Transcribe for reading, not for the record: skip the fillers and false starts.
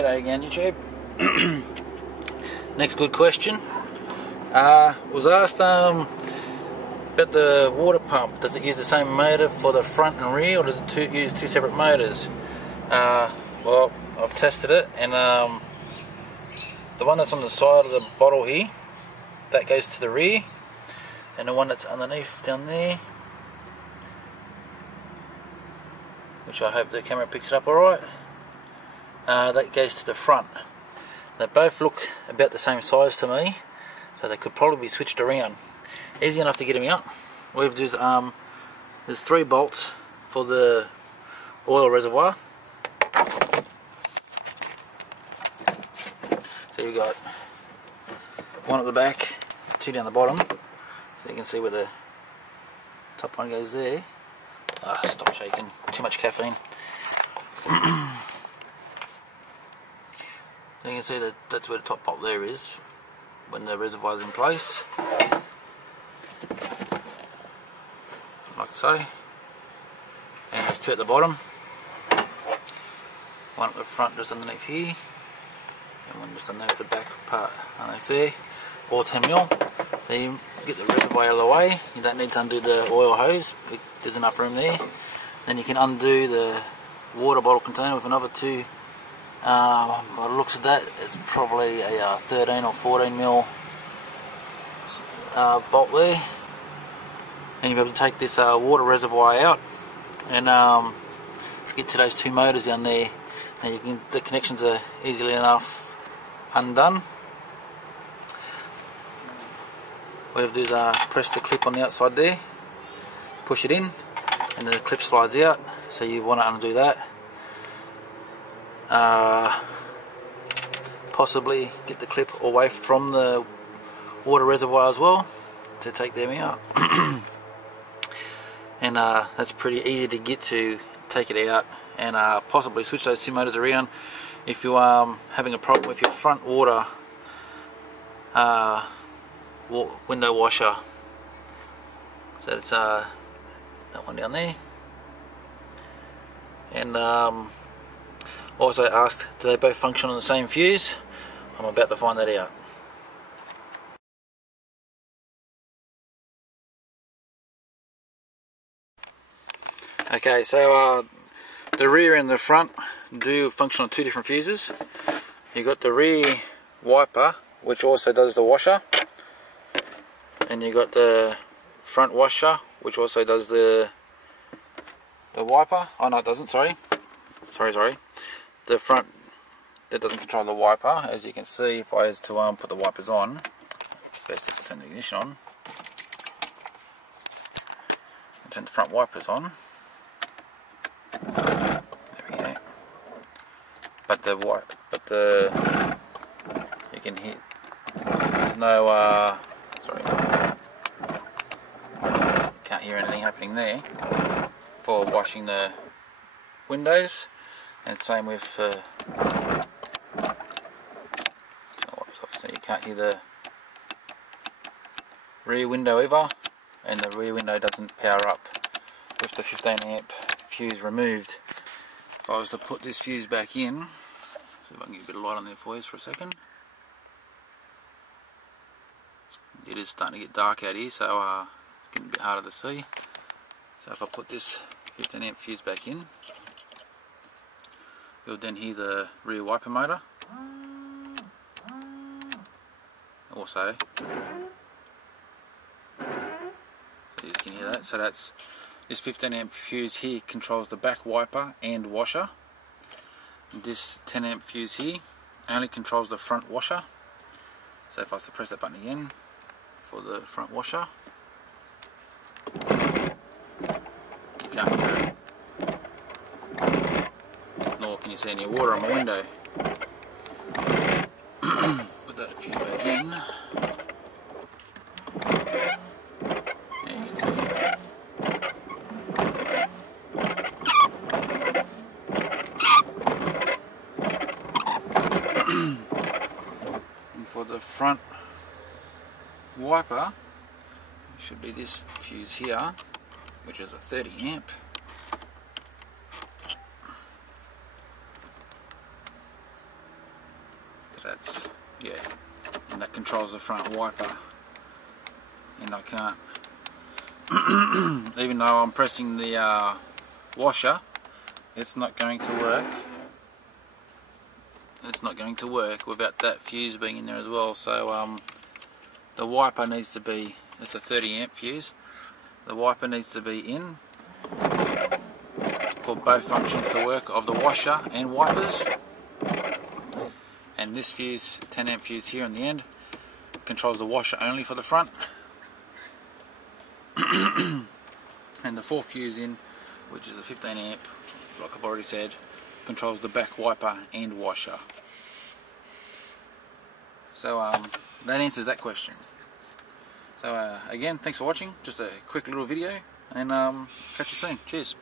G'day again, YouTube. Next good question. Was asked about the water pump. Does it use the same motor for the front and rear, or does it use two separate motors? Well, I've tested it, and the one that's on the side of the bottle here, that goes to the rear, and the one that's underneath down there, which I hope the camera picks it up alright, that goes to the front. They both look about the same size to me, so they could probably be switched around. Easy enough to get them out. All we have to do is, there's 3 bolts for the oil reservoir. So you've got one at the back, 2 down the bottom, so you can see where the top one goes there. Stop shaking, too much caffeine. So you can see that that's where the top bolt there is when the reservoir is in place, like so. And there's 2 at the bottom, one at the front just underneath here, and one just underneath the back part underneath there, all 10mm. So you get the reservoir out of the way, you don't need to undo the oil hose, there's enough room there. Then you can undo the water bottle container with another 2. By the looks of that, it's probably a 13 or 14mm bolt there, and you'll be able to take this water reservoir out and get to those 2 motors down there, and you can, the connections are easily enough undone. What you have to do is press the clip on the outside there, push it in, and the clip slides out, so you want to undo that. Possibly get the clip away from the water reservoir as well to take them out. And that's pretty easy to get to, take it out, and possibly switch those 2 motors around if you are having a problem with your front water window washer. So it's that one down there. And also asked, do they both function on the same fuse? I'm about to find that out. Okay, so the rear and the front do function on 2 different fuses. You've got the rear wiper, which also does the washer, and you've got the front washer, which also does the wiper. Oh no, it doesn't, sorry. The front, that doesn't control the wiper. As you can see, if I was to put the wipers on, best if I turn the ignition on, and turn the front wipers on. There we go. You can hear, there's no, can't hear anything happening there for washing the windows. And same with so you can't hear the rear window either, and the rear window doesn't power up with the 15A fuse removed. If I was to put this fuse back in, see if I can get a bit of light on there for you for a second. It is starting to get dark out here, so it's getting a bit harder to see. So if I put this 15A fuse back in, you'll then hear the rear wiper motor. Also, so you can hear that. So that's this 15A fuse here controls the back wiper and washer. This 10A fuse here only controls the front washer. So if I was to press that button again for the front washer, you can't hear it. Nor can you see any water on my window. Put that fuse back in. There you can see. And for the front wiper, it should be this fuse here, which is a 30A. yeah, and that controls the front wiper, and I can't even though I'm pressing the washer, it's not going to work. It's not going to work without that fuse being in there as well. So the wiper needs to be, it's a 30 amp fuse, the wiper needs to be in for both functions to work, of the washer and wipers. And this fuse, 10 amp fuse here in the end, controls the washer only for the front. And the 4th fuse in, which is a 15 amp, like I've already said, controls the back wiper and washer. So that answers that question. So again, thanks for watching. Just a quick little video, and catch you soon. Cheers.